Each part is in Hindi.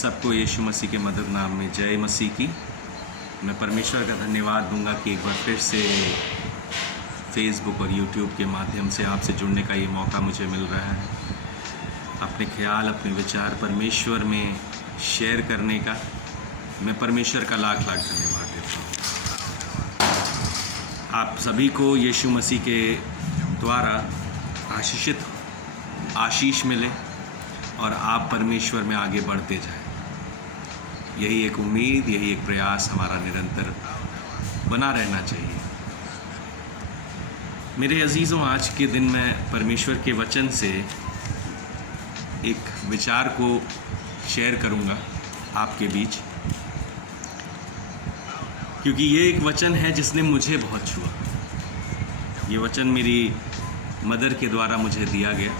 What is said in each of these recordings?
सबको यीशु मसीह के मधुर नाम में जय मसीह की। मैं परमेश्वर का धन्यवाद दूंगा कि एक बार फिर से फेसबुक और यूट्यूब के माध्यम से आपसे जुड़ने का ये मौका मुझे मिल रहा है। अपने ख्याल, अपने विचार परमेश्वर में शेयर करने का मैं परमेश्वर का लाख लाख धन्यवाद देता हूँ। आप सभी को यीशु मसीह के द्वारा आशीष मिले और आप परमेश्वर में आगे बढ़ते जाएं। यही एक उम्मीद, यही एक प्रयास हमारा निरंतर बना रहना चाहिए। मेरे अजीज़ों, आज के दिन मैं परमेश्वर के वचन से एक विचार को शेयर करूंगा आपके बीच, क्योंकि ये एक वचन है जिसने मुझे बहुत छुआ। ये वचन मेरी मदर के द्वारा मुझे दिया गया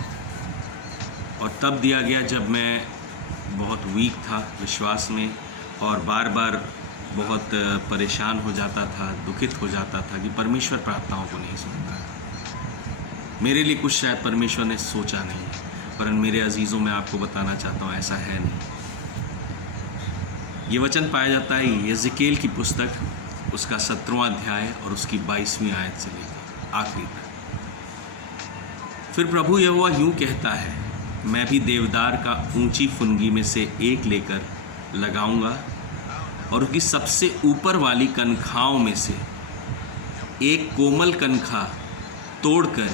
और तब दिया गया जब मैं बहुत वीक था विश्वास में और बार बार बहुत परेशान हो जाता था, दुखित हो जाता था कि परमेश्वर प्रार्थनाओं को नहीं सुनता। मेरे लिए कुछ शायद परमेश्वर ने सोचा नहीं, पर मेरे अजीज़ों में आपको बताना चाहता हूँ ऐसा है नहीं। ये वचन पाया जाता है यिजकेल की पुस्तक, उसका 17वां अध्याय और उसकी 22वीं आयत से लेकर आखिरी तक। फिर प्रभु यहोवा यूँ कहता है, मैं भी देवदार का ऊंची फुनगी में से एक लेकर लगाऊंगा और उसकी सबसे ऊपर वाली कनखाओं में से एक कोमल कनखा तोड़कर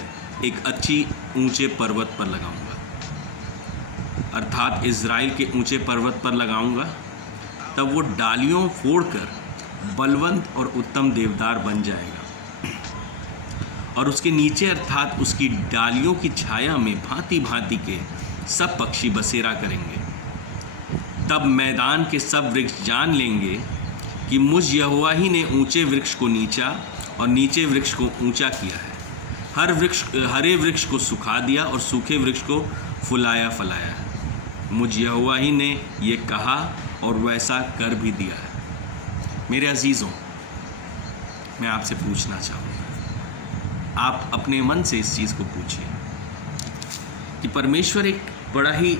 एक अच्छी ऊंचे पर्वत पर लगाऊंगा, अर्थात इज़राइल के ऊंचे पर्वत पर लगाऊंगा। तब वो डालियों फोड़कर बलवंत और उत्तम देवदार बन जाएगा और उसके नीचे अर्थात उसकी डालियों की छाया में भांति भांति के सब पक्षी बसेरा करेंगे। तब मैदान के सब वृक्ष जान लेंगे कि मुझ यहोवा ही ने ऊंचे वृक्ष को नीचा और नीचे वृक्ष को ऊंचा किया है। हरे वृक्ष को सुखा दिया और सूखे वृक्ष को फुलाया फलाया है। मुझ यहोवा ही ने ये कहा और वैसा कर भी दिया है। मेरे अजीज़ों, मैं आपसे पूछना चाहूँगा, आप अपने मन से इस चीज़ को पूछिए कि परमेश्वर एक बड़ा ही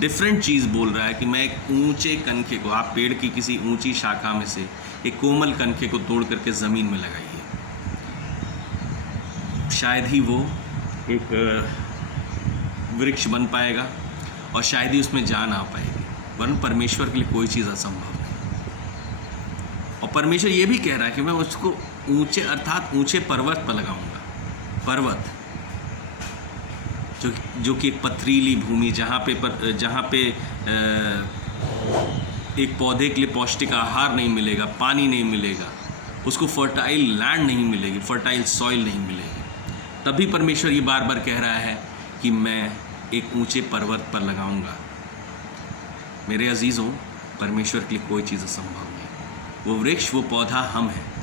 डिफरेंट चीज़ बोल रहा है कि मैं एक ऊंचे कनखे को, आप पेड़ की किसी ऊंची शाखा में से एक कोमल कनखे को तोड़ करके ज़मीन में लगाइए। शायद ही वो एक वृक्ष बन पाएगा और शायद ही उसमें जान आ पाएगी, वरन परमेश्वर के लिए कोई चीज़ असंभव नहीं। और परमेश्वर ये भी कह रहा है कि मैं उसको ऊंचे अर्थात ऊंचे पर्वत पर लगाऊंगा। पर्वत जो कि एक पथरीली भूमि, जहाँ पे एक पौधे के लिए पौष्टिक आहार नहीं मिलेगा, पानी नहीं मिलेगा, उसको फर्टाइल लैंड नहीं मिलेगी, फर्टाइल सॉइल नहीं मिलेगी। तभी परमेश्वर ये बार बार कह रहा है कि मैं एक ऊंचे पर्वत पर लगाऊंगा। मेरे अजीज़ों, परमेश्वर के लिए कोई चीज़ असंभव नहीं। वो वृक्ष, वो पौधा हम हैं।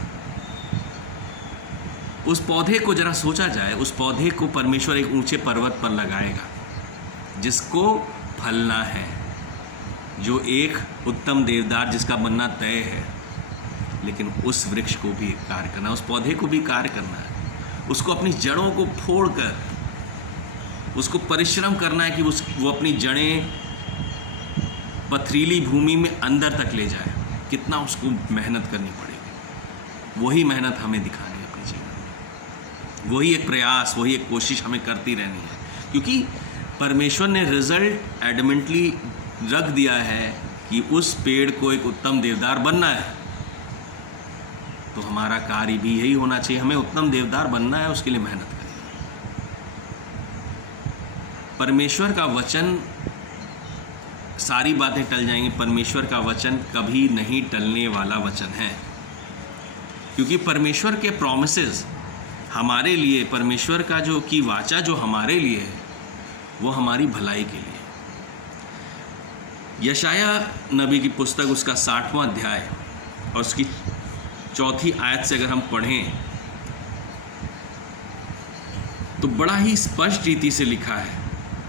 उस पौधे को जरा सोचा जाए, उस पौधे को परमेश्वर एक ऊंचे पर्वत पर लगाएगा जिसको फलना है, जो एक उत्तम देवदार जिसका बनना तय है। लेकिन उस वृक्ष को भी कार्य करना है, उस पौधे को भी कार्य करना है, उसको अपनी जड़ों को फोड़कर उसको परिश्रम करना है कि वो अपनी जड़ें पथरीली भूमि में अंदर तक ले जाए। कितना उसको मेहनत करनी पड़ेगी। वही मेहनत हमें दिखानी है अपने जीवन में, वही एक प्रयास, वही एक कोशिश हमें करती रहनी है, क्योंकि परमेश्वर ने रिजल्ट एडमेंटली रख दिया है कि उस पेड़ को एक उत्तम देवदार बनना है। तो हमारा कार्य भी यही होना चाहिए, हमें उत्तम देवदार बनना है, उसके लिए मेहनत करें। परमेश्वर का वचन, सारी बातें टल जाएंगी, परमेश्वर का वचन कभी नहीं टलने वाला वचन है, क्योंकि परमेश्वर के प्रॉमिसेस हमारे लिए, परमेश्वर का जो की वाचा जो हमारे लिए है, वो हमारी भलाई के लिए। यशाया नबी की पुस्तक, उसका 60वां अध्याय और उसकी 4थी आयत से अगर हम पढ़ें तो बड़ा ही स्पष्ट रीति से लिखा है,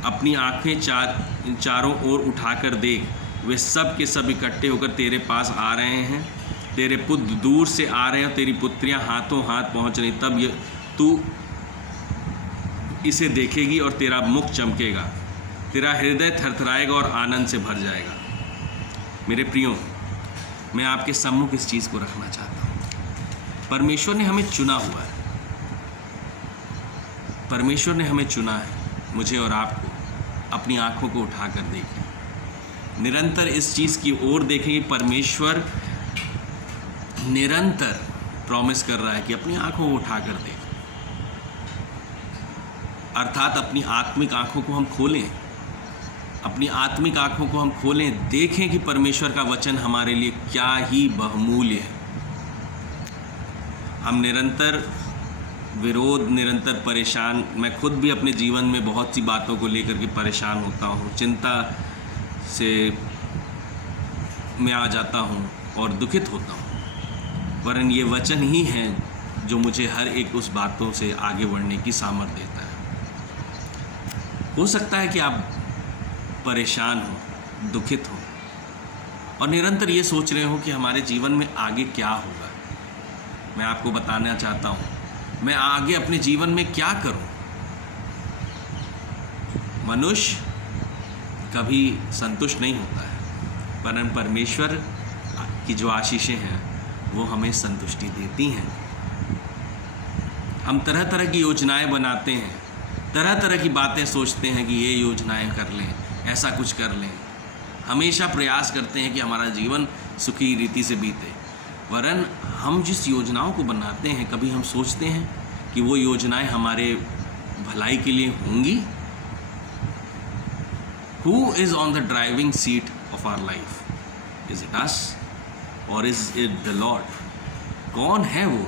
अपनी आंखें चारों ओर उठाकर देख, वे सब के सब इकट्ठे होकर तेरे पास आ रहे हैं, तेरे पुत्र दूर से आ रहे हैं, तेरी पुत्रियां हाथों हाथ पहुंच रही, तब ये तू इसे देखेगी और तेरा मुख चमकेगा, तेरा हृदय थरथराएगा और आनंद से भर जाएगा। मेरे प्रियो, मैं आपके सम्मुख इस चीज़ को रखना चाहता हूँ। परमेश्वर ने हमें चुना हुआ है, परमेश्वर ने हमें चुना है, मुझे और आपको। अपनी आंखों को उठाकर देखें, निरंतर इस चीज़ की ओर देखें कि परमेश्वर निरंतर प्रॉमिस कर रहा है कि अपनी आंखों को उठाकर देखें, अर्थात अपनी आत्मिक आंखों को हम खोलें, अपनी आत्मिक आंखों को हम खोलें, देखें कि परमेश्वर का वचन हमारे लिए क्या ही बहुमूल्य है। हम निरंतर विरोध, निरंतर परेशान, मैं खुद भी अपने जीवन में बहुत सी बातों को लेकर के परेशान होता हूँ, चिंता से मैं आ जाता हूँ और दुखित होता हूँ, वरन ये वचन ही है जो मुझे हर एक उस बातों से आगे बढ़ने की सामर्थ्य देता है। हो सकता है कि आप परेशान हो, दुखित हो और निरंतर ये सोच रहे हो कि हमारे जीवन में आगे क्या होगा। मैं आपको बताना चाहता हूँ, मैं आगे अपने जीवन में क्या करूँ। मनुष्य कभी संतुष्ट नहीं होता है, परंतु परमेश्वर की जो आशीषें हैं वो हमें संतुष्टि देती हैं। हम तरह तरह की योजनाएं बनाते हैं, तरह तरह की बातें सोचते हैं कि ये योजनाएं कर लें, ऐसा कुछ कर लें। हमेशा प्रयास करते हैं कि हमारा जीवन सुखी रीति से बीते, वरन हम जिस योजनाओं को बनाते हैं, कभी हम सोचते हैं कि वो योजनाएं हमारे भलाई के लिए होंगी। Who is on the driving seat of our life? Is it us or is it the Lord? कौन है वो?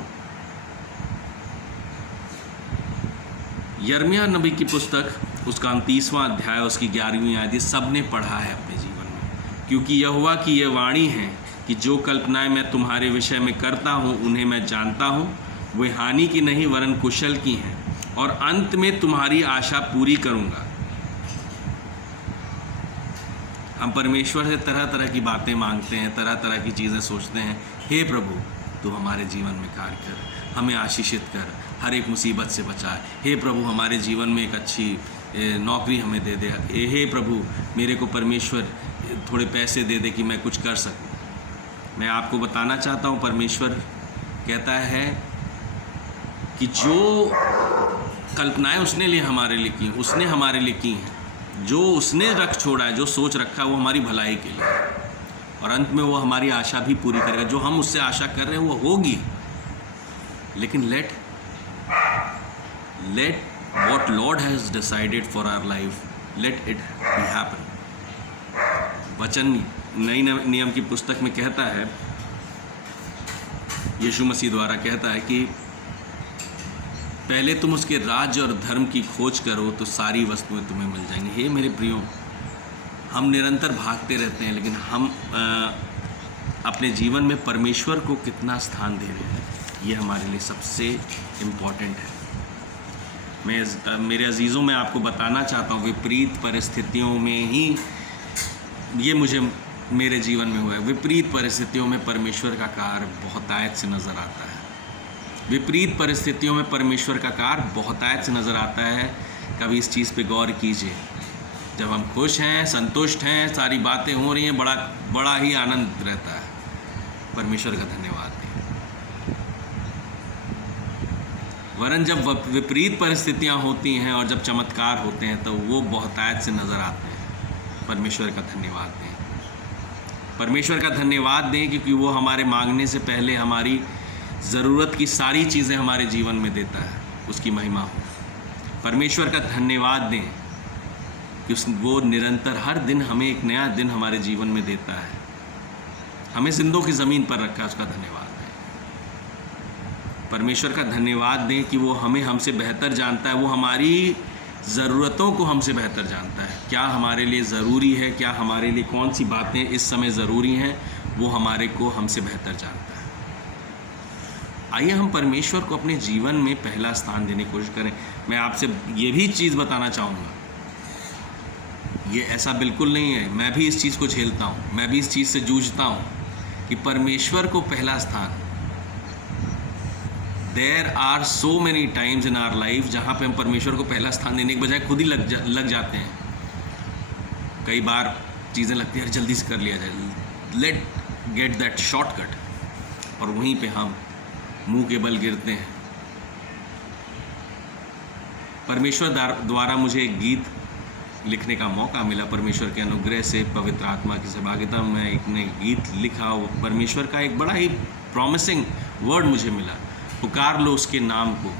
यिर्मयाह नबी की पुस्तक, उसका 29वां अध्याय, उसकी 11वीं आयत, सब ने पढ़ा है अपने जीवन में। क्योंकि यहोवा की ये वाणी है कि जो कल्पनाएं मैं तुम्हारे विषय में करता हूँ उन्हें मैं जानता हूँ, वे हानि की नहीं वरन कुशल की हैं, और अंत में तुम्हारी आशा पूरी करूँगा। हम परमेश्वर से तरह तरह की बातें मांगते हैं, तरह तरह की चीज़ें सोचते हैं। हे प्रभु, तू हमारे जीवन में कार्य कर, हमें आशीषित कर, हर एक मुसीबत से बचाए। हे प्रभु, हमारे जीवन में एक अच्छी नौकरी हमें दे दे। हे प्रभु, मेरे को परमेश्वर थोड़े पैसे दे दे कि मैं कुछ कर सकूं। मैं आपको बताना चाहता हूं, परमेश्वर कहता है कि जो कल्पनाएं उसने लिए हमारे लिए की, उसने हमारे लिए की हैं, जो उसने रख छोड़ा है, जो सोच रखा है वो हमारी भलाई के लिए, और अंत में वो हमारी आशा भी पूरी करेगा। जो हम उससे आशा कर रहे हैं वो होगी, लेकिन late what Lord has decided for our life, let it be happen। वचन नई नियम की पुस्तक में कहता है, यीशु मसीह द्वारा कहता है कि पहले तुम उसके राज्य और धर्म की खोज करो तो सारी वस्तुएं तुम्हें मिल जाएंगी। हे मेरे प्रियो, हम निरंतर भागते रहते हैं, लेकिन हम अपने जीवन में परमेश्वर को कितना स्थान दे रहे हैं, ये हमारे लिए सबसे इम्पॉर्टेंट है। मैं मेरे अजीज़ों में आपको बताना चाहता हूँ, विपरीत परिस्थितियों में ही ये मुझे मेरे जीवन में हुआ है। विपरीत परिस्थितियों में परमेश्वर का कार्य बहुतायत से नज़र आता है। विपरीत परिस्थितियों में परमेश्वर का कार्य बहुतायत से नज़र आता है। कभी इस चीज़ पे गौर कीजिए, जब हम खुश हैं, संतुष्ट हैं, सारी बातें हो रही हैं, बड़ा ही आनंद रहता है। परमेश्वर का धन्यवाद दें। वरन जब विपरीत परिस्थितियां होती हैं और जब चमत्कार होते हैं तो वो बहुतायत से नज़र आते हैं। परमेश्वर का धन्यवाद दें, परमेश्वर का धन्यवाद दें, क्योंकि वो हमारे मांगने से पहले हमारी ज़रूरत की सारी चीज़ें हमारे जीवन में देता है। उसकी महिमा हो। परमेश्वर का धन्यवाद दें कि वो निरंतर हर दिन हमें एक नया दिन हमारे जीवन में देता है, हमें जिंदों की ज़मीन पर रखा है। उसका धन्यवाद दें। परमेश्वर का धन्यवाद दें कि वो हमें हमसे बेहतर जानता है, वो हमारी ज़रूरतों को हमसे बेहतर जानता है। क्या हमारे लिए ज़रूरी है, क्या हमारे लिए कौन सी बातें इस समय ज़रूरी हैं, वो हमारे को हमसे बेहतर जानता है। आइए हम परमेश्वर को अपने जीवन में पहला स्थान देने की कोशिश करें। मैं आपसे ये भी चीज़ बताना चाहूँगा, ये ऐसा बिल्कुल नहीं है, मैं भी इस चीज़ को झेलता हूँ, मैं भी इस चीज़ से जूझता हूँ कि परमेश्वर को पहला स्थान, there are so many times in our life जहाँ पे हम परमेश्वर को पहला स्थान देने के बजाय खुद ही लग जाते हैं। कई बार चीज़ें लगती है जल्दी से कर लिया जाए, लेट गेट दैट शॉर्टकट, और वहीं पे हम मुंह के बल गिरते हैं। परमेश्वर द्वारा मुझे एक गीत लिखने का मौका मिला। परमेश्वर के अनुग्रह से, पवित्र आत्मा की सहभागिता में एक ने गीत लिखा। वो परमेश्वर का एक बड़ा ही प्रॉमिसिंग वर्ड मुझे मिला, पुकार लो उसके नाम को,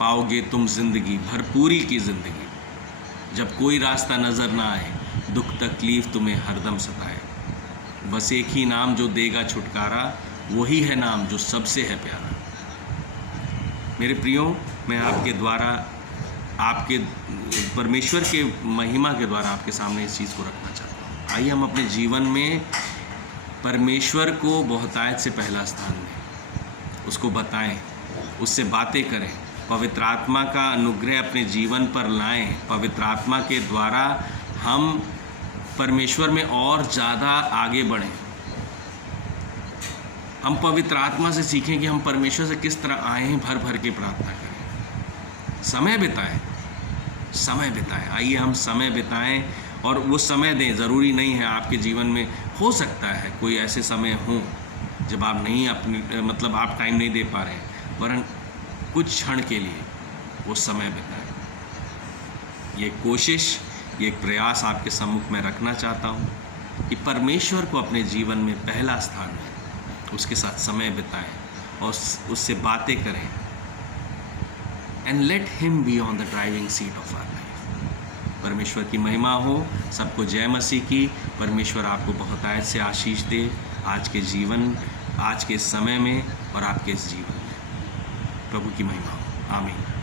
पाओगे तुम जिंदगी, भरपूरी की जिंदगी। जब कोई रास्ता नज़र ना आए, दुख तकलीफ़ तुम्हें हरदम सताए, बस एक ही नाम जो देगा छुटकारा, वही है नाम जो सबसे है प्यारा। मेरे प्रियो, मैं आपके द्वारा, आपके परमेश्वर के महिमा के द्वारा आपके सामने इस चीज़ को रखना चाहता हूँ। आइए हम अपने जीवन में परमेश्वर को बहुतायत से पहला स्थान दें, उसको बताएं, उससे बातें करें, पवित्र आत्मा का अनुग्रह अपने जीवन पर लाएं। पवित्र आत्मा के द्वारा हम परमेश्वर में और ज़्यादा आगे बढ़ें। हम पवित्र आत्मा से सीखें कि हम परमेश्वर से किस तरह आए हैं, भर भर के प्रार्थना करें, समय बिताएं, समय बिताएं। आइए हम समय बिताएं और वो समय दें। ज़रूरी नहीं है आपके जीवन में, हो सकता है कोई ऐसे समय हो जब आप नहीं अपनी आप टाइम नहीं दे पा रहे हैं, वरन कुछ क्षण के लिए वो समय बिताएं। ये कोशिश, ये प्रयास आपके सम्मुख में रखना चाहता हूँ कि परमेश्वर को अपने जीवन में पहला स्थान दें, उसके साथ समय बिताएं और उससे बातें करें। And let him be on the driving seat of our life. परमेश्वर की महिमा हो। सबको जय मसीह की। परमेश्वर आपको बहुतायत से आशीष दे आज के जीवन, आज के समय में और आपके इस जीवन में। प्रभु की महिमा हो। आमीन।